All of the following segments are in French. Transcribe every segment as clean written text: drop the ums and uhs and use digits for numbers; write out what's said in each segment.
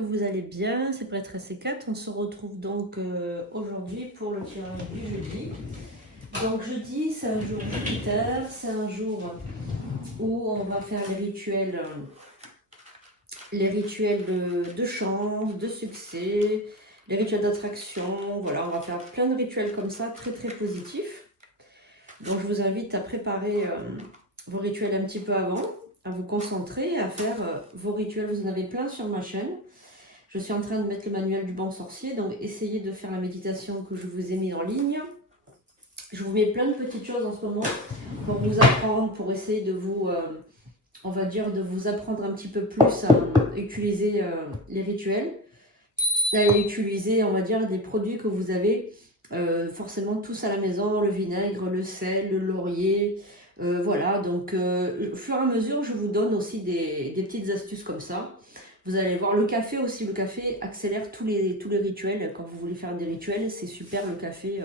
que vous allez bien, c'est Prêtresse C4. On se retrouve donc aujourd'hui pour le tirage du jeudi. Donc jeudi, c'est un jour Jupiter, c'est un jour où on va faire les rituels de chance, de succès, les rituels d'attraction. Voilà, on va faire plein de rituels comme ça, très très positifs. Donc je vous invite à préparer vos rituels un petit peu avant, à vous concentrer, à faire vos rituels. Vous en avez plein sur ma chaîne. Je suis en train de mettre le manuel du bon sorcier, donc essayez de faire la méditation que je vous ai mis en ligne. Je vous mets plein de petites choses en ce moment pour vous apprendre, pour essayer de vous, on va dire, de vous apprendre un petit peu plus à utiliser les rituels, à utiliser, on va dire, des produits que vous avez forcément tous à la maison, le vinaigre, le sel, le laurier, voilà. Donc au fur et à mesure, je vous donne aussi des petites astuces comme ça. Vous allez voir le café aussi. Le café accélère tous les rituels. Quand vous voulez faire des rituels, c'est super le café.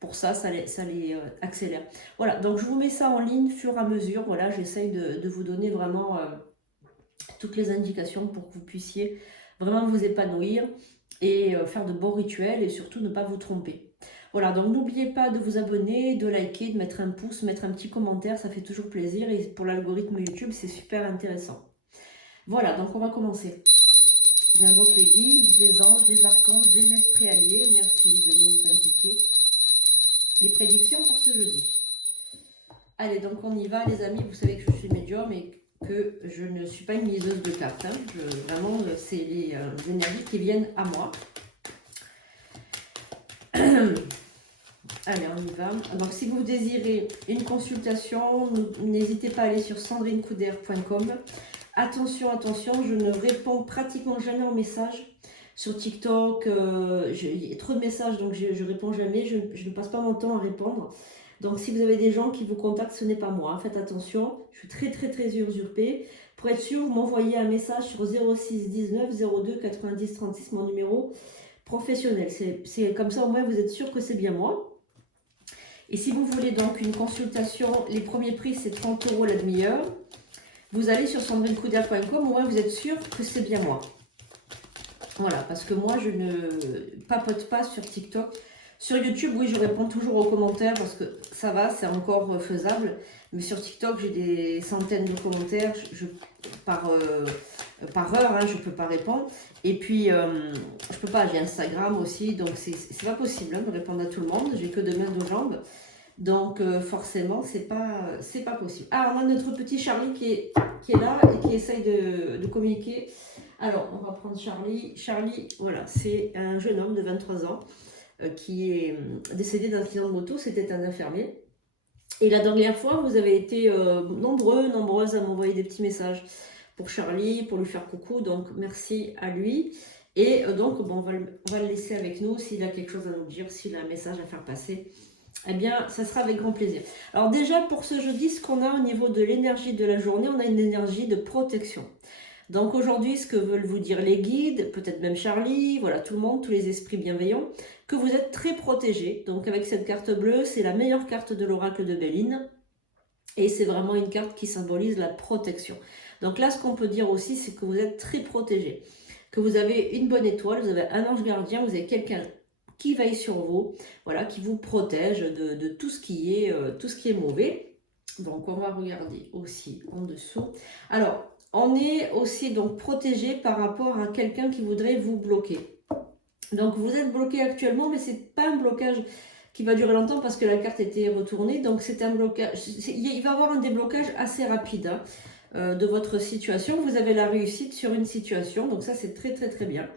Pour ça, ça les accélère. Voilà, donc je vous mets ça en ligne fur et à mesure. Voilà, j'essaye de vous donner vraiment toutes les indications pour que vous puissiez vraiment vous épanouir et faire de bons rituels et surtout ne pas vous tromper. Voilà, donc n'oubliez pas de vous abonner, de liker, de mettre un pouce, mettre un petit commentaire, ça fait toujours plaisir et pour l'algorithme YouTube, c'est super intéressant. Voilà, donc on va commencer. J'invoque les guides, les anges, les archanges, les esprits alliés. Merci de nous indiquer les prédictions pour ce jeudi. Allez, donc on y va les amis. Vous savez que je suis médium et que je ne suis pas une liseuse de cartes. Vraiment, c'est les énergies qui viennent à moi. Allez, on y va. Donc si vous désirez une consultation, n'hésitez pas à aller sur sandrinecouder.com. Attention, attention, je ne réponds pratiquement jamais aux messages sur TikTok. Il y a trop de messages, donc je ne réponds jamais. Je ne passe pas mon temps à répondre. Donc si vous avez des gens qui vous contactent, ce n'est pas moi. Faites attention, je suis très très très usurpée. Pour être sûr, vous m'envoyez un message sur 06 19 02 90 36, mon numéro professionnel. C'est comme ça, au moins vous êtes sûr que c'est bien moi. Et si vous voulez donc une consultation, les premiers prix c'est 30 € la demi-heure. Vous allez sur sandrinecouder.com, au moins vous êtes sûr que c'est bien moi. Voilà, parce que moi je ne papote pas sur TikTok. Sur YouTube, oui, je réponds toujours aux commentaires parce que ça va, c'est encore faisable. Mais sur TikTok, j'ai des centaines de commentaires par heure, je ne peux pas répondre. Et puis, je peux pas, j'ai Instagram aussi, donc c'est pas possible de répondre à tout le monde. J'ai que deux mains, deux jambes. Donc, forcément, c'est pas possible. Ah, on a notre petit Charlie qui est là et qui essaye de communiquer. Alors, on va prendre Charlie. Charlie, voilà, c'est un jeune homme de 23 ans. Qui est décédé d'un accident de moto, c'était un infirmier. Et la dernière fois, vous avez été nombreuses à m'envoyer des petits messages pour Charlie, pour lui faire coucou, donc merci à lui. Et donc, bon, on va le laisser avec nous, s'il a quelque chose à nous dire, s'il a un message à faire passer, eh bien, ça sera avec grand plaisir. Alors déjà, pour ce jeudi, ce qu'on a au niveau de l'énergie de la journée, on a une énergie de protection. Donc aujourd'hui, ce que veulent vous dire les guides, peut-être même Charlie, voilà, tout le monde, tous les esprits bienveillants, que vous êtes très protégés. Donc avec cette carte bleue, c'est la meilleure carte de l'oracle de Béline. Et c'est vraiment une carte qui symbolise la protection. Donc là, ce qu'on peut dire aussi, c'est que vous êtes très protégés. Que vous avez une bonne étoile, vous avez un ange gardien, vous avez quelqu'un qui veille sur vous, voilà, qui vous protège de tout ce qui est mauvais. Donc on va regarder aussi en dessous. Alors, on est aussi donc protégé par rapport à quelqu'un qui voudrait vous bloquer. Donc vous êtes bloqué actuellement, mais c'est pas un blocage qui va durer longtemps parce que la carte était retournée. Donc c'est un blocage, il va y avoir un déblocage assez rapide de votre situation. Vous avez la réussite sur une situation, donc ça c'est très très très bien.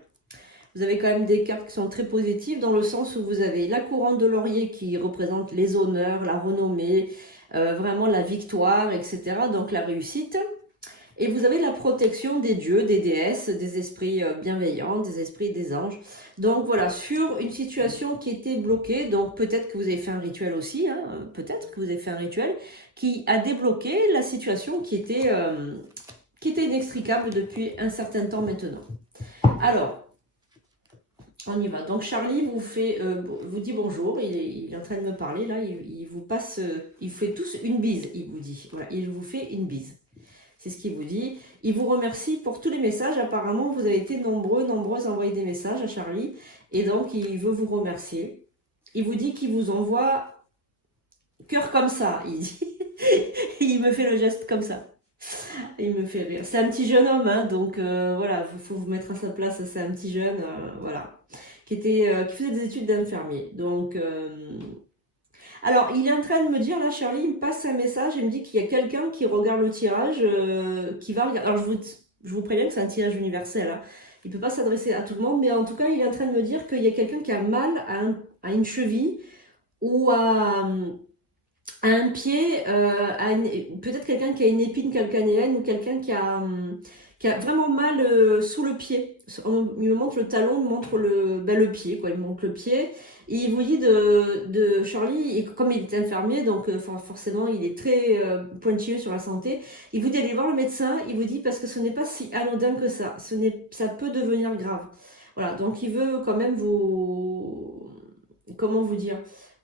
Vous avez quand même des cartes qui sont très positives dans le sens où vous avez la couronne de laurier qui représente les honneurs, la renommée, vraiment la victoire, etc. Donc la réussite. Et vous avez la protection des dieux, des déesses, des esprits bienveillants, des esprits des anges. Donc voilà, sur une situation qui était bloquée, donc peut-être que vous avez fait un rituel aussi, peut-être que vous avez fait un rituel qui a débloqué la situation qui était inextricable depuis un certain temps maintenant. Alors, on y va. Donc Charlie vous dit bonjour, il est en train de me parler là, il vous passe, il fait tous une bise, il vous dit. Voilà, il vous fait une bise. C'est ce qu'il vous dit. Il vous remercie pour tous les messages. Apparemment, vous avez été nombreuses à envoyer des messages à Charlie. Et donc, il veut vous remercier. Il vous dit qu'il vous envoie cœur comme ça, il dit. Il me fait le geste comme ça. Il me fait rire. C'est un petit jeune homme, hein, donc voilà, il faut vous mettre à sa place. C'est un petit jeune, voilà, qui faisait des études d'infirmier. Donc, alors, il est en train de me dire, là, Charlie, il me passe un message, il me dit qu'il y a quelqu'un qui regarde le tirage, qui va regarder. Alors, je vous préviens que c'est un tirage universel, hein. Il ne peut pas s'adresser à tout le monde, mais en tout cas, il est en train de me dire qu'il y a quelqu'un qui a mal à une cheville ou à un pied, peut-être quelqu'un qui a une épine calcanéenne ou quelqu'un qui a vraiment mal sous le pied. Il me montre le talon, il me montre le pied, quoi. Il me montre le pied. Et il vous dit de Charlie, et comme il est infirmier, donc forcément il est très pointilleux sur la santé, il vous dit d'aller voir le médecin, il vous dit parce que ce n'est pas si anodin que ça, ça peut devenir grave. Voilà, donc il veut quand même comment vous dire,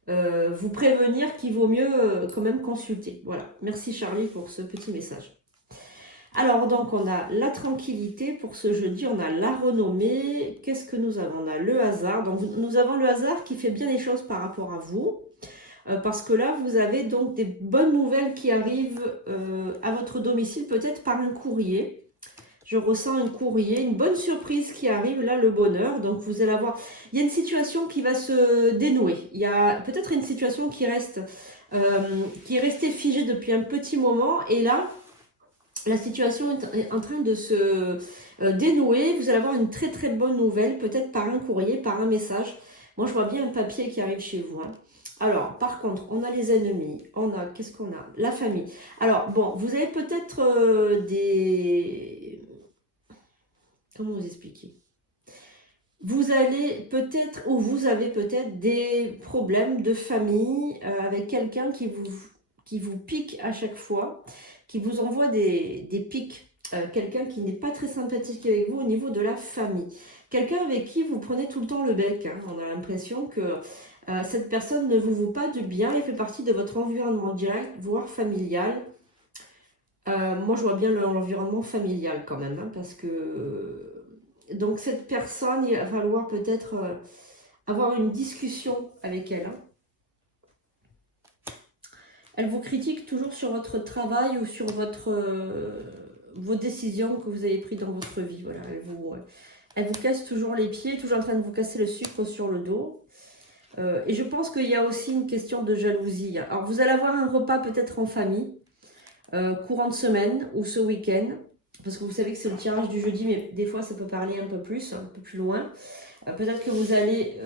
vous prévenir qu'il vaut mieux quand même consulter. Voilà, merci Charlie pour ce petit message. Alors donc on a la tranquillité pour ce jeudi, on a la renommée, qu'est-ce que nous avons? On a le hasard, donc nous avons le hasard qui fait bien les choses par rapport à vous, parce que là vous avez donc des bonnes nouvelles qui arrivent à votre domicile, peut-être par un courrier. Je ressens un courrier, une bonne surprise qui arrive, là le bonheur, donc vous allez avoir, il y a une situation qui va se dénouer, il y a peut-être une situation qui est restée figée depuis un petit moment, et là, la situation est en train de se dénouer. Vous allez avoir une très très bonne nouvelle, peut-être par un courrier, par un message. Moi, je vois bien un papier qui arrive chez vous, hein. Alors, par contre, on a les ennemis, qu'est-ce qu'on a? La famille. Alors, bon, vous avez peut-être des... Comment vous expliquer? Vous allez peut-être, ou vous avez peut-être des problèmes de famille avec quelqu'un qui vous pique à chaque fois, qui vous envoie des pics, quelqu'un qui n'est pas très sympathique avec vous au niveau de la famille. Quelqu'un avec qui vous prenez tout le temps le bec, hein. On a l'impression que cette personne ne vous vaut pas du bien, elle fait partie de votre environnement direct, voire familial. Moi, je vois bien l'environnement familial quand même, hein, parce que... donc cette personne, il va falloir peut-être avoir une discussion avec elle, hein. Elle vous critique toujours sur votre travail ou sur vos décisions que vous avez prises dans votre vie. Voilà, elle vous casse toujours les pieds, toujours en train de vous casser le sucre sur le dos. Et je pense qu'il y a aussi une question de jalousie. Alors vous allez avoir un repas peut-être en famille, courant de semaine ou ce week-end. Parce que vous savez que c'est le tirage du jeudi, mais des fois ça peut parler un peu plus loin. Peut-être que vous allez...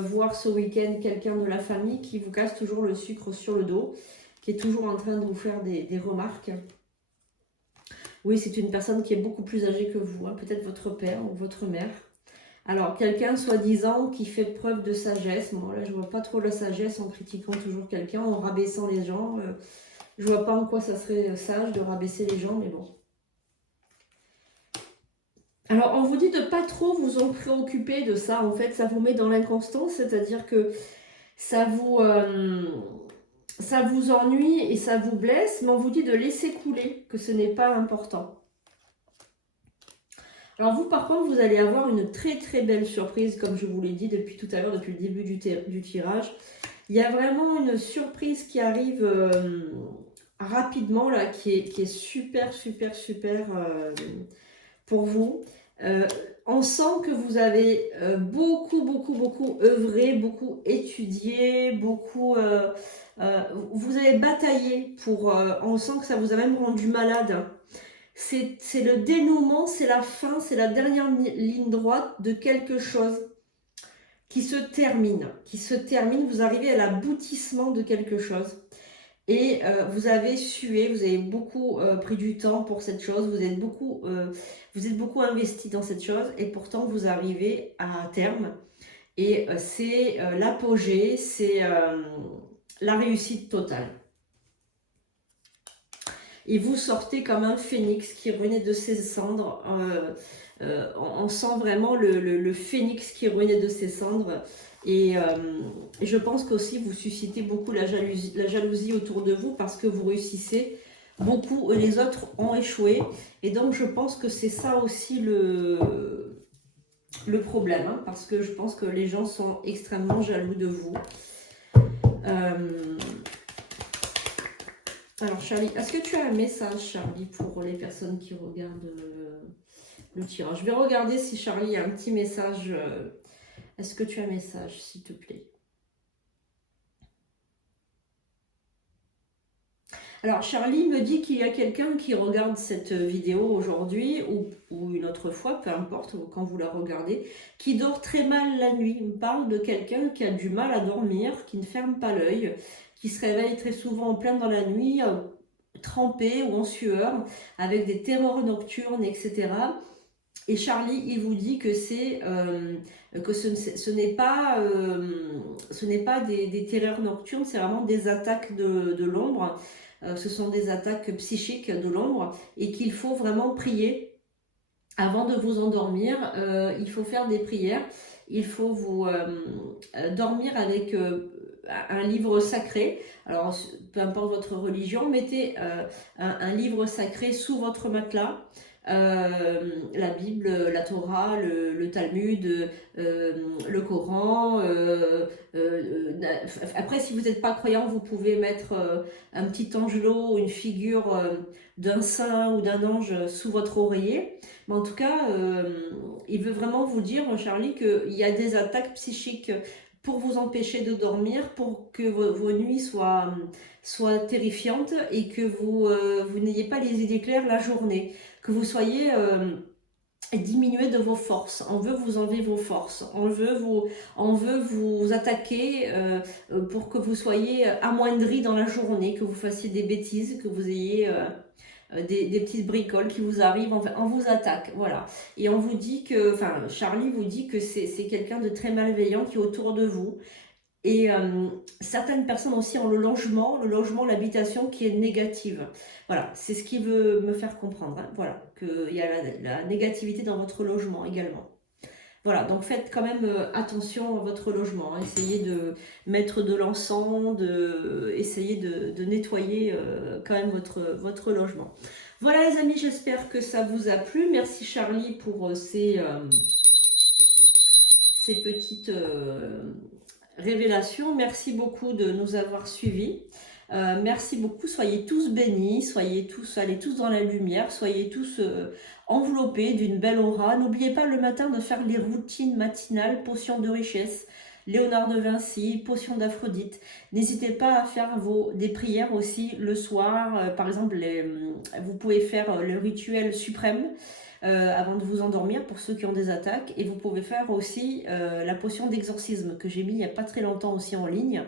voir ce week-end quelqu'un de la famille qui vous casse toujours le sucre sur le dos, qui est toujours en train de vous faire des remarques. Oui, c'est une personne qui est beaucoup plus âgée que vous, hein, peut-être votre père ou votre mère. Alors, quelqu'un soi-disant qui fait preuve de sagesse. Bon, là, je vois pas trop la sagesse en critiquant toujours quelqu'un, en rabaissant les gens. Je vois pas en quoi ça serait sage de rabaisser les gens, mais bon. Alors, on vous dit de pas trop vous en préoccuper de ça. En fait, ça vous met dans l'inconstance, c'est-à-dire que ça vous ennuie et ça vous blesse, mais on vous dit de laisser couler, que ce n'est pas important. Alors vous, par contre, vous allez avoir une très très belle surprise, comme je vous l'ai dit depuis tout à l'heure, depuis le début du tirage. Il y a vraiment une surprise qui arrive rapidement, là, qui est super pour vous. On sent que vous avez beaucoup œuvré, beaucoup étudié, vous avez bataillé pour... on sent que ça vous a même rendu malade. C'est le dénouement, c'est la fin, c'est la dernière ligne droite de quelque chose qui se termine. Vous arrivez à l'aboutissement de quelque chose. Et vous avez sué, vous avez beaucoup pris du temps pour cette chose, vous êtes beaucoup investi dans cette chose et pourtant vous arrivez à terme. Et c'est l'apogée, c'est la réussite totale. Et vous sortez comme un phénix qui renaît de ses cendres. On sent vraiment le phénix qui renaît de ses cendres. Et je pense qu'aussi vous suscitez beaucoup la jalousie autour de vous parce que vous réussissez beaucoup et les autres ont échoué. Et donc je pense que c'est ça aussi le problème, hein, parce que je pense que les gens sont extrêmement jaloux de vous. Alors Charlie, est-ce que tu as un message, Charlie, pour les personnes qui regardent le tirage? Je vais regarder si Charlie a un petit message. Est-ce que tu as un message, s'il te plaît? Alors Charlie me dit qu'il y a quelqu'un qui regarde cette vidéo aujourd'hui ou une autre fois, peu importe quand vous la regardez, qui dort très mal la nuit. Il me parle de quelqu'un qui a du mal à dormir, qui ne ferme pas l'œil, qui se réveille très souvent en plein dans la nuit, trempé ou en sueur, avec des terreurs nocturnes, etc. Et Charlie, il vous dit que ce n'est pas des terreurs nocturnes, c'est vraiment des attaques de l'ombre. Ce sont des attaques psychiques de l'ombre et qu'il faut vraiment prier avant de vous endormir. Il faut faire des prières. Il faut vous dormir avec un livre sacré. Alors, peu importe votre religion, mettez un livre sacré sous votre matelas. La Bible, la Torah, le Talmud, le Coran. Après, si vous n'êtes pas croyant, vous pouvez mettre un petit angelot ou une figure d'un saint ou d'un ange sous votre oreiller. Mais en tout cas, il veut vraiment vous dire, Charlie, qu'il y a des attaques psychiques pour vous empêcher de dormir, pour que vos nuits soient terrifiantes et que vous n'ayez pas les idées claires la journée, que vous soyez diminué de vos forces. On veut vous enlever vos forces, on veut vous attaquer pour que vous soyez amoindri dans la journée, que vous fassiez des bêtises, que vous ayez des petites bricoles qui vous arrivent, enfin, on vous attaque, voilà. Et on vous dit que, enfin, Charlie vous dit que c'est quelqu'un de très malveillant qui est autour de vous. Et certaines personnes aussi ont le logement, l'habitation qui est négative. Voilà, c'est ce qu'il veut me faire comprendre. Hein. Voilà, qu'il y a la négativité dans votre logement également. Voilà, donc faites quand même attention à votre logement. Hein. Essayez de mettre de l'encens, essayez de nettoyer quand même votre logement. Voilà les amis, j'espère que ça vous a plu. Merci Charlie pour ces petites révélations. Merci beaucoup de nous avoir suivis. Merci beaucoup, soyez tous bénis, allez tous dans la lumière, soyez tous enveloppés d'une belle aura. N'oubliez pas le matin de faire les routines matinales, potion de richesse, Léonard de Vinci, potion d'Aphrodite. N'hésitez pas à faire des prières aussi le soir. Par exemple, vous pouvez faire le rituel suprême avant de vous endormir pour ceux qui ont des attaques. Et vous pouvez faire aussi la potion d'exorcisme que j'ai mis il n'y a pas très longtemps aussi en ligne.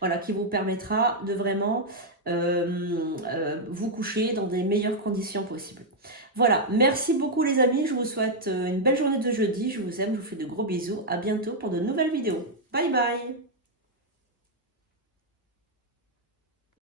Voilà, qui vous permettra de vraiment vous coucher dans des meilleures conditions possibles. Voilà, merci beaucoup les amis, je vous souhaite une belle journée de jeudi, je vous aime, je vous fais de gros bisous, à bientôt pour de nouvelles vidéos. Bye bye.